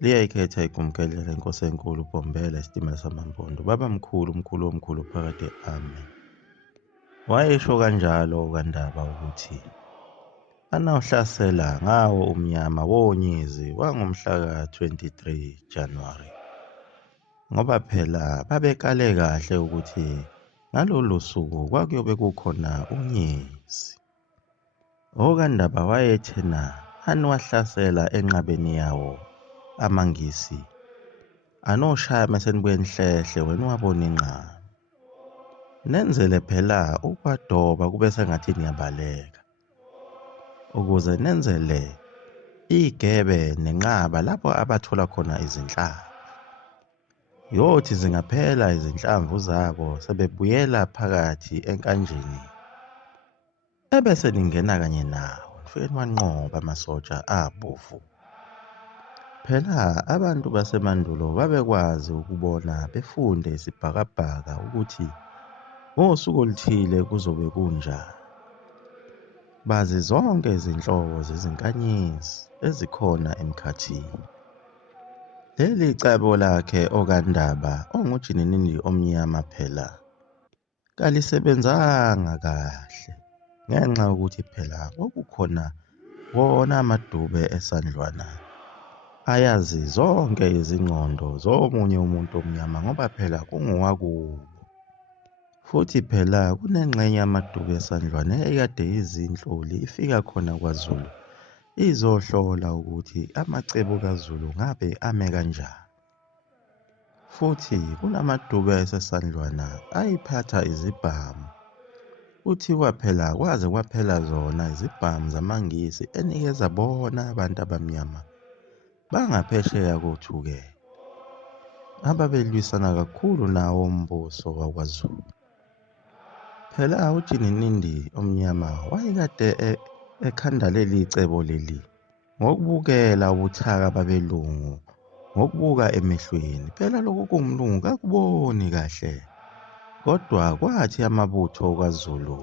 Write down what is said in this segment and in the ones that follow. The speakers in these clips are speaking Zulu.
liyayikhetha igumkelela inkosi enkulu Bombela isitimela samampondo. Baba mkhulu omkhulu phakathi ame. Wayesho kanjalo kaNdaba ukuthi anawuhlasela ngawo umnyama wonyezi wangomhla ka-23 January. Ngoba phela babekale kahle ukuthi ngalolu suku kwakuyobe kukhona unyezi. OkaNdaba wayethena aniwahlasela enqabeni yawo amangisi. Anoshaya mesenibuye nihlehle wena wabona inqaba. Nenzele phela ukwadoba kube sengathi niyabaleka. Ukuze nenzele igebe nenqaba lapho abathola khona izinhlamvu. Yothi zingaphela izinhlamvu zabo sebebuyela phakathi enkanjeni. Ebese ningena kanye nawo nifike niwanqoba amasotsha abovu. Phela abantu basemandulo babekwazi ukubona befunde isibhakabhaka ukuthi ngosuku oluthile kuzobe kunjani. Bazi zonke izinhlobo zezinkanyezi ezikhona emkhathini. Leli cebo lakhe okaNdaba ongujininini omnyama phela kalisebenzanga kahle ngenxa yokuthi phela kwakukhona wona amadube eSandlwana ayazi zonke izingqondo zomunye umuntu omnyama ngoba phela kungowakubo. Futhi phela kunengxenye yamadube eSandlwana ekade izinhloli ifika khona kwaZulu izohlola ukuthi amacebo kaZulu ngabe ame kanjani. Futhi kunamadube aseSandlwana ayiphatha izibhamu. Kuthiwa phela kwaze kwaphela zona izibhamu zamangisi enikeza bona abantu abamnyama bangaphesheya kothukela ababelwisana kakhulu nawo umbuso wakwaZulu. Phela ujininindi omnyama wayekade ekhanda leli cebo leli ngokubukela ubuthaka babelungu ngokubuka emehlweni. Phela lokho kungumlungu kakuboni kahle. Kodwa kwathi amabutho kaZulu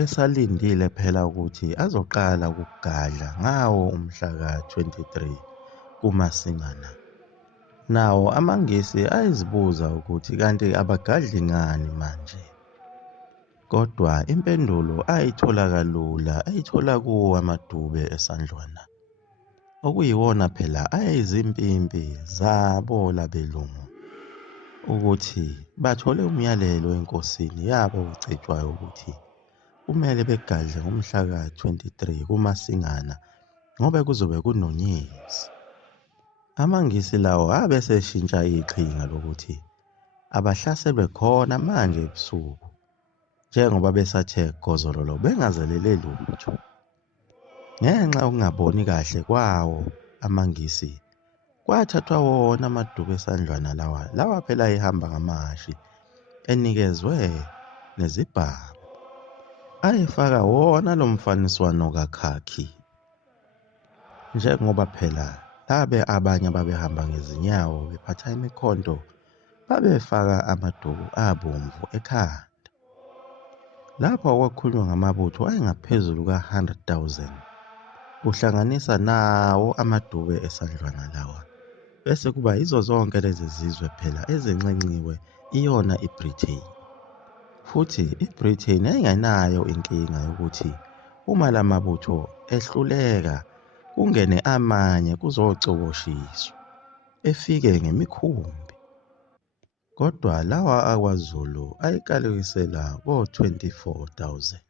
esalindile phela ukuthi azoqala ukugadla ngawo umhla ka-23 kuMasingana. Nawo amangisi ayezibuza ukuthi kanti abagadli ngani manje. Kodwa impendulo ayithola kalula ayithola kuwo amadube eSandlwana. Okuyiwona phela ayezimpimpi zabo labelungu ukuthi bathole umyalelo enkosini yabo ucetshwayo ukuthi kumele begadle ngomhla ka-23 kuMasingana ngoba kuzobe kunonyezi. Amangisi lawo abeseshintsha iqhinga lokuthi abahlaselwe khona manje ebusuku njengoba besathe gozololo bengazelele lutho. Ngenxa yokungaboni kahle kwawo amangisi kwathathwa wona amadube eSandlwana lawa phela ehamba ngamashi enikezwe nezibhamu. Ayefaka wona lo mfaniswano kakhakhi njengoba phela labe abanye babehamba ngezinyawo bephatha imikhonto babefaka amaduku abomvu ekhanda. Lapho kwakhulunywa ngamabutho ayengaphezulu ka-100,000 kuhlanganisa nawo amadube eSandlwana lawa. Bese kuba yizo zonke lezi zizwe phela ezinxenxiwe iyona iBritain. Futhi iBritain yayingenayo inkinga yokuthi uma lamabutho ehluleka kungene amanye kuzocoboshiswa efike ngemikhumbi. Kodwa lawa akwaZulu ayikalekisela ko-24,000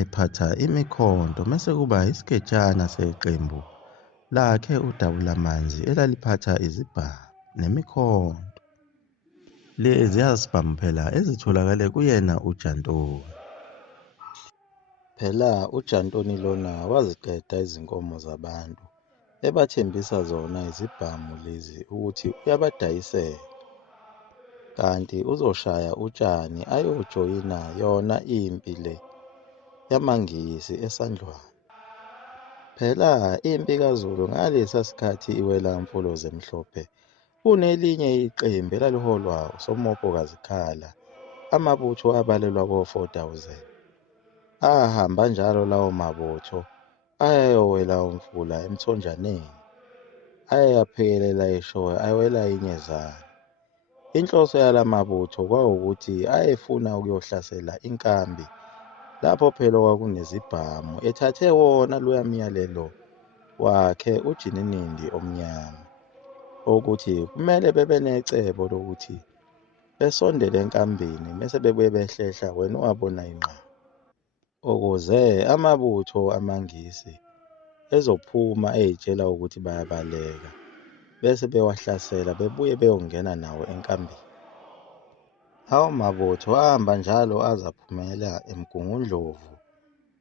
ephatha imikhonto mase kuba isikejana seqembu lakhe uDabulamanzi elaliphatha izibhamu nemikhonto. Lezi yazibhamu phela ezitholakale kuyena uJantoni. Phela uJantoni lona waziqeda izinkomo zabantu ebathembisa zona izibhamu lezi ukuthi uyabadayisela. Kanti uzoshaya utshani ayojoyina yona impi le yamangisi eSandlwana. Phela impi kaZulu ngalesa sikhathi iwela mfulo zemhlophe kunelinye iqembu elaliholwa uSomophokazi Khala. Amabutho abalelwa ko-4,000 ahamba njalo lawo mabutho ayayowela umfula emthonjaneni. ayeyaphekelela eshowe awela inyezana. Inhloso yalamabutho kwawukuthi ayefuna ukuyohlasela inkambi lapho phela kwakunezibhamu, ethathe wona loya myalelo wakhe ujininindi omnyama ukuthi kumele bebe necebo lokuthi besondele enkambini mese bebuye behlehla wena owabona inqa, ukuze amabutho amaNgisi ezophuma ey'tshela ukuthi bayabaleka bese bewahlasela bebuye beyongena nawo enkambini. Lawo mabutho ahamba njalo azaphumela eMgungundlovu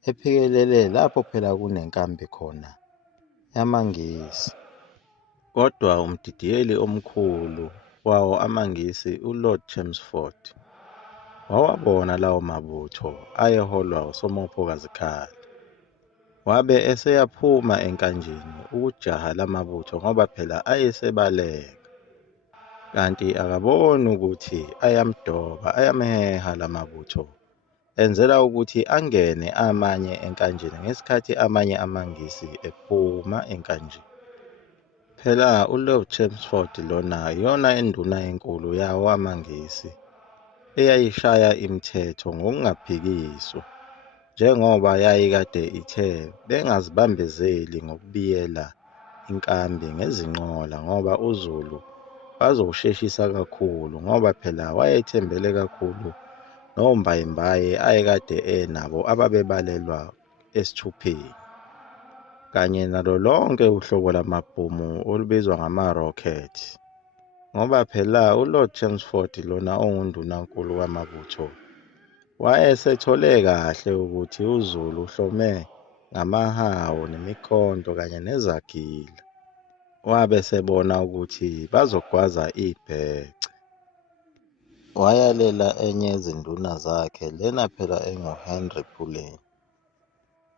ephikelele lapho phela kunenkambi khona yamaNgisi. Kodwa umdidiyeli omkhulu wawo amaNgisi uLord Chelmsford wawabona lawo mabutho ayeholwa uSomophokazikhali. Wabe eseyaphuma enkanjini ukujaha lamabutho ngoba phela ayesebaleka, kanti akaboni ukuthi ayamdoba ayamheha lamabutho, enzela ukuthi angene amanye enkanjini ngesikhathi amanye amaNgisi ephuma enkanjini. Phela uLord Chelmsford lona yona induna enkulu yawo amaNgisi eyayishaya imithetho ngokungaphikiswa, njengoba yayikade ithe bengazibambezeli ngokubiyela inkambi ngezinqola ngoba uZulu bazowusheshisa kakhulu ngoba phela wayethembele kakhulu nombayimbayi ayekade enabo ababebalelwa esithupheni, kanye nalo lonke uhlobo lamabhomu olubizwa ngama-rocket, ngoba phela uLord Chelmsford lona ongundunankulu wamabutho wayesethole kahle ukuthi uZulu uhlome ngamahawu nemikhonto kanye nezagila. Wabe sebona ukuthi bazogwaza ibhece. Wayalela enye yezinduna zakhe lena phela enguHenry Puleni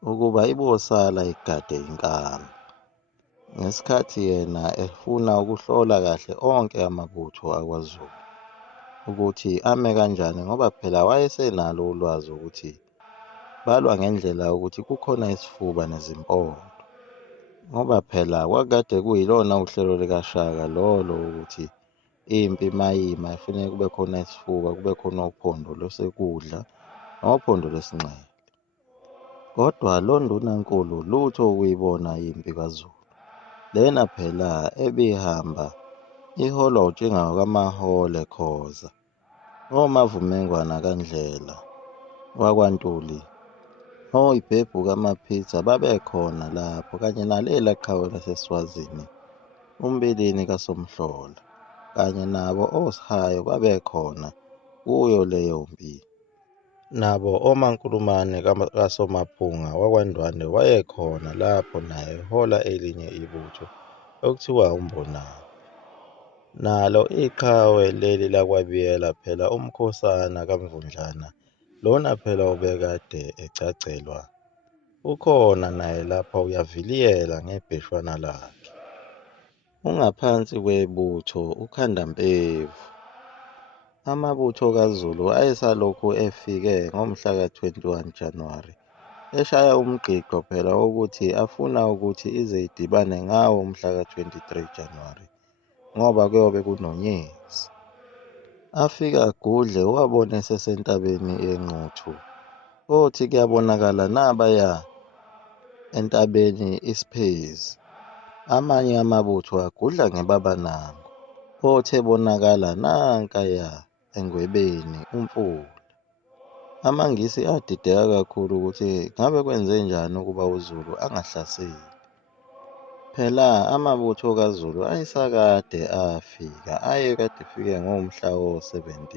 ukuba ibosala igade inkambi, ngesikhathi yena efuna ukuhlola kahle onke amabutho akwaZulu ukuthi ame kanjani ngoba phela wayesenalo ulwazi ukuthi balwa ngendlela ukuthi kukhona isifuba nezimpondo, ngoba phela kwakade kuyilona uhlelo likaShaka lolo ukuthi impi mayima kufanele kube khona isifuba, kube khona uphondo lwesekudla nophondo lwesinxele. Kodwa lo ndunankulu lutho ukuyibona impi kaZulu lena phela ebihamba iholwa utshinga kaMahole Khoza, omavumengwana kaNdlela wakwaNtuli, oyibhebhu kaMapitsa babekhona lapho, kanye nalela qhawe laseSwazini umbilini kaSomhlola kanye nabo oSihayo babekhona kuyo leyo mpi. Nabo omaNkulumane kaSomaphunga wakwaNdwandwe wayekhona lapho naye ehola elinye ibutho okuthiwa uMbonani. Nalo iqhawe leli lakwabiyela phela uMkhosana kaMvundlana lona phela ubekade ecacelwa ukhona naye lapha uyaviliyela ngebheshwana lakhe. Ungaphansi kwebutho uKhandampevu. Amabutho kaZulu ayesalokhu efike ngomhla ka-21 Januwari eshaya umgqiqo phela wokuthi afuna ukuthi ize idibane ngawo umhla ka-23 Januwari ngoba kuyobe kunonyezi. Afika agudle wabona esesentabeni yenquthu, othi kuyabonakala nabaya entabeni iSiphezi. Amanye amabutho agudla ngeBabanango, othi ebonakala nankaya eNgwebeni uMfula. AmaNgisi adideka kakhulu ukuthi ngabe kwenzenjani ukuba uZulu angahlaseli. Phela amabutho kaZulu ayesakade afika, ayekade efike ngomhla wo-17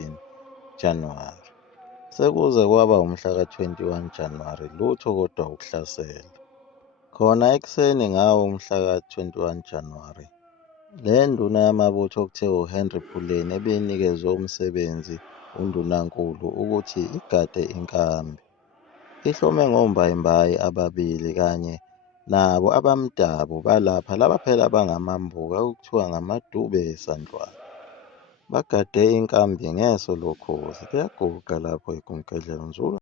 Januwari. Sekuze kwaba umhla ka-21 Januwari lutho kodwa ukuhlasela. Khona ekuseni ngawo umhla ka-21 Januwari, le nduna yamabutho okuthiwa uHenry Puleni ebinikezwe umsebenzi undunankulu ukuthi igade inkambi, ihlome ngombayimbayi ababili kanye nabo abamdabu balapha laba phela abangamambuka okuthiwa ngamadube eSandlwana. Bagade inkambi ngeso lokhozi. Kuyaguqa lapho eGumkedlela nzulu.